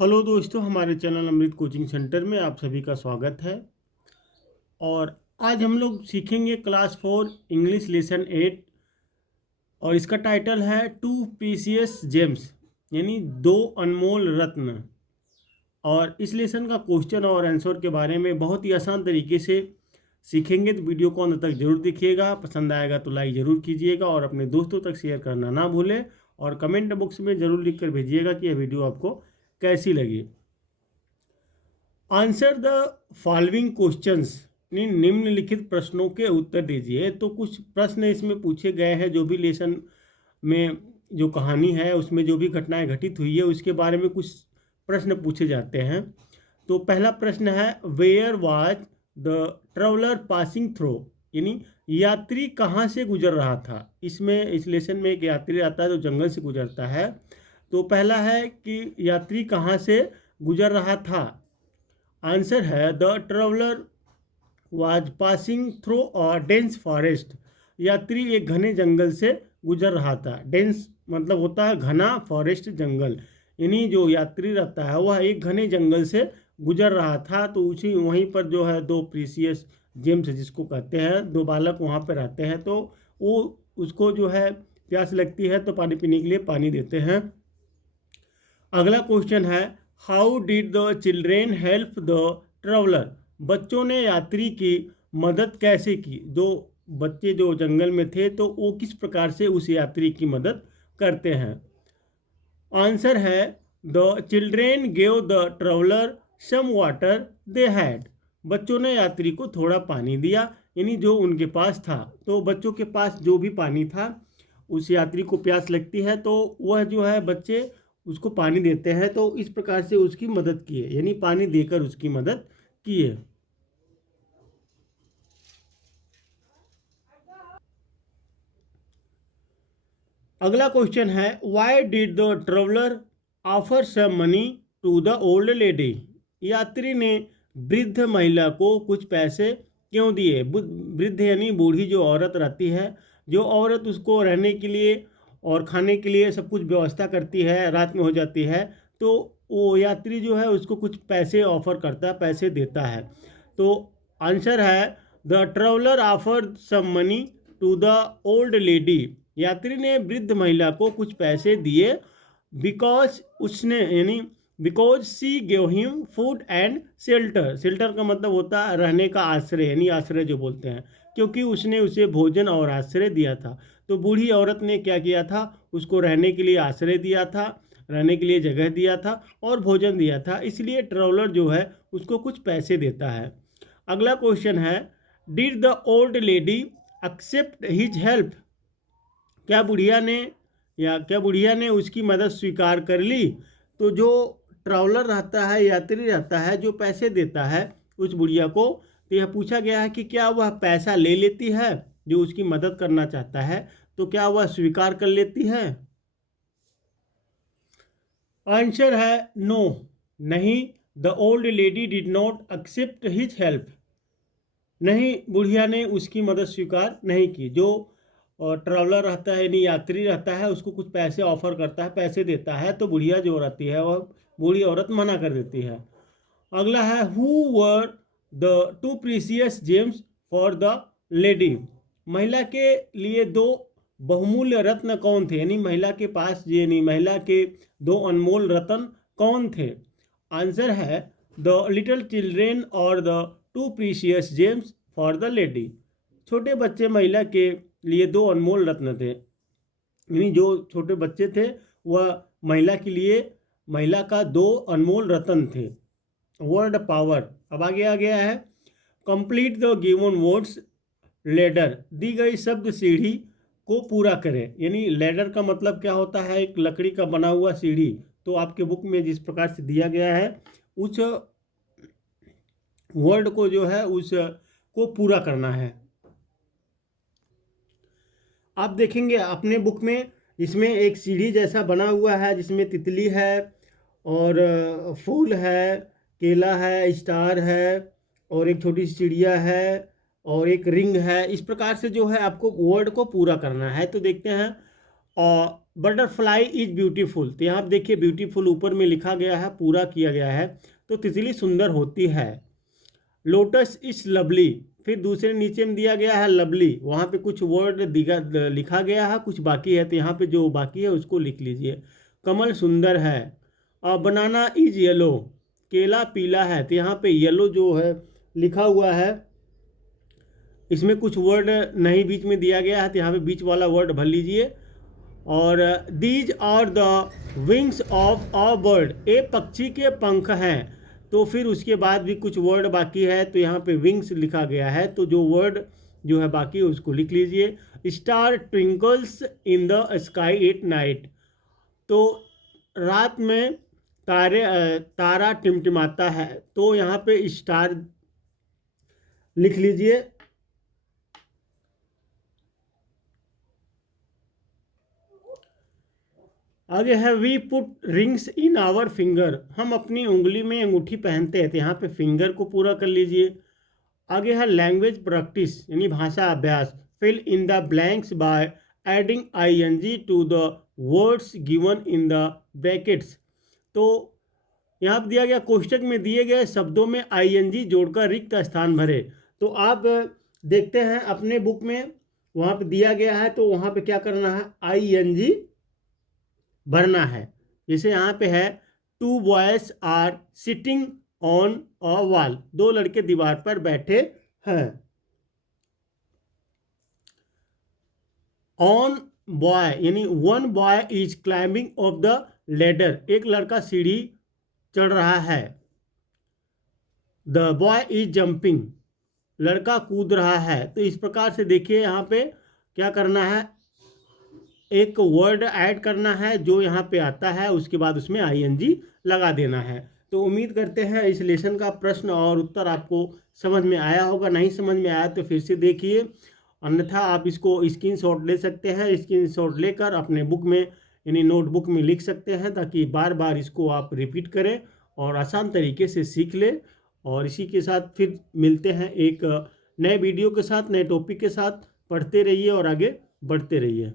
Hello दोस्तों, हमारे channel अमृत coaching centre में आप सभी का स्वागत है। और आज हम लोग सीखेंगे क्लास 4 इंग्लिश लेसन 8 और इसका टाइटल है टू प्रीसियस जेम्स, यानी दो अनमोल रत्न। और इस लेसन का क्वेश्चन और आंसर के बारे में बहुत ही आसान तरीके से सीखेंगे, तो वीडियो को अंत तक जरूर देखिएगा। पसंद आएगा तो लाइक ज़रूर कीजिएगा और अपने दोस्तों तक शेयर करना ना भूलें। और कमेंट बॉक्स में ज़रूर लिख कर भेजिएगा कि यह वीडियो आपको कैसी लगी। आंसर द फॉलोइंग क्वेश्चंस, निम्नलिखित प्रश्नों के उत्तर दीजिए। तो कुछ प्रश्न इसमें पूछे गए हैं, जो भी लेसन में जो कहानी है उसमें जो भी घटनाएं घटित हुई है उसके बारे में कुछ प्रश्न पूछे जाते हैं। तो पहला प्रश्न है, where was the traveller passing through, यानी यात्री कहाँ से गुजर रहा था। इसमें इस लेसन में एक यात्री आता है जो जंगल से गुजरता है। तो पहला है कि यात्री कहाँ से गुजर रहा था। आंसर है the traveller was passing through a dense forest. यात्री एक घने जंगल से गुजर रहा था। डेंस मतलब होता है घना, फॉरेस्ट जंगल, यानी जो यात्री रहता है वह एक घने जंगल से गुजर रहा था। तो उसी वहीं पर जो है दो प्रीसियस जेम्स जिसको कहते हैं, दो बालक वहाँ पर रहते हैं। तो वो उसको जो है प्यास लगती है तो पानी पीने के लिए पानी देते हैं। अगला क्वेश्चन है, how did the children help the traveller. बच्चों ने यात्री की मदद कैसे की। जो बच्चे जो जंगल में थे तो वो किस प्रकार से उस यात्री की मदद करते हैं। आंसर है the children gave the traveller some water they had. बच्चों ने यात्री को थोड़ा पानी दिया, यानी जो उनके पास था। तो बच्चों के पास जो भी पानी था, उस यात्री को प्यास लगती है तो वह जो है बच्चे उसको पानी देते हैं। तो इस प्रकार से उसकी मदद किए, यानी पानी देकर उसकी मदद किए। अगला क्वेश्चन है, why did the traveller offer some money to the old lady. यात्री ने वृद्ध महिला को कुछ पैसे क्यों दिए। वृद्ध यानी बूढ़ी जो औरत रहती है, जो औरत उसको रहने के लिए और खाने के लिए सब कुछ व्यवस्था करती है, रात में हो जाती है, तो वो यात्री जो है उसको कुछ पैसे ऑफर करता है, पैसे देता है। तो आंसर है the traveller offer some money to the old lady. यात्री ने वृद्ध महिला को कुछ पैसे दिए, बिकॉज उसने यानी because C gave him food and shelter. Shelter का मतलब होता है रहने का आश्रय, यानी आश्रय जो बोलते हैं, क्योंकि उसने उसे भोजन और आश्रय दिया था। तो बूढ़ी औरत ने क्या किया था, उसको रहने के लिए आश्रय दिया था, रहने के लिए जगह दिया था और भोजन दिया था, इसलिए ट्रेवलर जो है उसको कुछ पैसे देता है। अगला क्वेश्चन है, did the old lady accept his help. क्या बुढ़िया ने उसकी मदद स्वीकार कर ली। तो जो ट्रैवलर रहता है, यात्री रहता है, जो पैसे देता है उस बुढ़िया को, तो यह पूछा गया है कि क्या वह पैसा ले लेती है, जो उसकी मदद करना चाहता है, तो क्या वह स्वीकार कर लेती है। आंसर है नो, नहीं। The old lady did not accept his help. नहीं, बुढ़िया ने उसकी मदद स्वीकार नहीं की। जो ट्रैवलर रहता है यानी यात्री रहता है, उसको कुछ पैसे ऑफर करता है, पैसे देता है, तो बुढ़िया जो रहती है वह बूढ़ी औरत मना कर देती है। अगला है, who were the two precious James for the lady. महिला के लिए दो बहुमूल्य रत्न कौन थे, यानी महिला के पास यानी महिला के दो अनमोल रत्न कौन थे। आंसर है द लिटिल चिल्ड्रेन और the two precious James for the lady. छोटे बच्चे महिला के लिए दो अनमोल रत्न थे, यानी जो छोटे बच्चे थे वह महिला के लिए महिला का दो अनमोल रत्न थे। वर्ड पावर, अब आगे आ गया है, complete the given words ladder. दी गई शब्द सीढ़ी को पूरा करें, यानी लेडर का मतलब क्या होता है, एक लकड़ी का बना हुआ सीढ़ी। तो आपके बुक में जिस प्रकार से दिया गया है उस वर्ड को जो है उसको पूरा करना है। आप देखेंगे अपने बुक में, इसमें एक सीढ़ी जैसा बना हुआ है जिसमें तितली है और फूल है, केला है, स्टार है और एक छोटी सी चिड़िया है और एक रिंग है। इस प्रकार से जो है आपको वर्ड को पूरा करना है। तो देखते हैं, और बटरफ्लाई इज ब्यूटीफुल, तो यहाँ आप देखिए ब्यूटीफुल ऊपर में लिखा गया है, पूरा किया गया है, तो तितली सुंदर होती है। लोटस इज लवली, फिर दूसरे नीचे में दिया गया है लवली, वहाँ पे कुछ वर्ड लिखा गया है, कुछ बाकी है, तो यहाँ पे जो बाकी है उसको लिख लीजिए। कमल सुंदर है। और बनाना इज येलो, केला पीला है, तो यहाँ पे येलो जो है लिखा हुआ है, इसमें कुछ वर्ड नहीं बीच में दिया गया है, तो यहाँ पे बीच वाला वर्ड भर लीजिए। और these are the wings of a bird, a पक्षी के पंख हैं, तो फिर उसके बाद भी कुछ वर्ड बाकी है, तो यहाँ पे विंग्स लिखा गया है, तो जो वर्ड जो है बाकी है उसको लिख लीजिए। Star twinkles in the sky at night, तो रात में तारा टिमटिमाता है, तो यहाँ पे स्टार लिख लीजिए। आगे है we put rings in our finger, हम अपनी उंगली में अंगूठी पहनते हैं, तो यहाँ पे फिंगर को पूरा कर लीजिए। आगे है लैंग्वेज प्रैक्टिस यानी भाषा अभ्यास, fill in the blanks by adding ing to the words given in the brackets, तो यहाँ पर दिया गया कोष्टक में दिए गए शब्दों में ing जोड़कर रिक्त स्थान भरे। तो आप देखते हैं अपने बुक में वहाँ पे दिया गया है, तो वहाँ पे क्या करना है, ing भरना है। जैसे यहाँ पे है two boys are sitting on a wall, दो लड़के दीवार पर बैठे हैं। ऑन बॉय यानी one boy is climbing off the ladder, एक लड़का सीढ़ी चढ़ रहा है। द बॉय इज जंपिंग, लड़का कूद रहा है। तो इस प्रकार से देखिए यहाँ पे क्या करना है, एक वर्ड ऐड करना है जो यहाँ पे आता है, उसके बाद उसमें ing लगा देना है। तो उम्मीद करते हैं इस लेसन का प्रश्न और उत्तर आपको समझ में आया होगा। नहीं समझ में आया तो फिर से देखिए, अन्यथा आप इसको स्क्रीनशॉट ले सकते हैं। स्क्रीनशॉट लेकर अपने बुक में यानी नोटबुक में लिख सकते हैं, ताकि बार बार इसको आप रिपीट करें और आसान तरीके से सीख लें। और इसी के साथ फिर मिलते हैं एक नए वीडियो के साथ, नए टॉपिक के साथ। पढ़ते रहिए और आगे बढ़ते रहिए।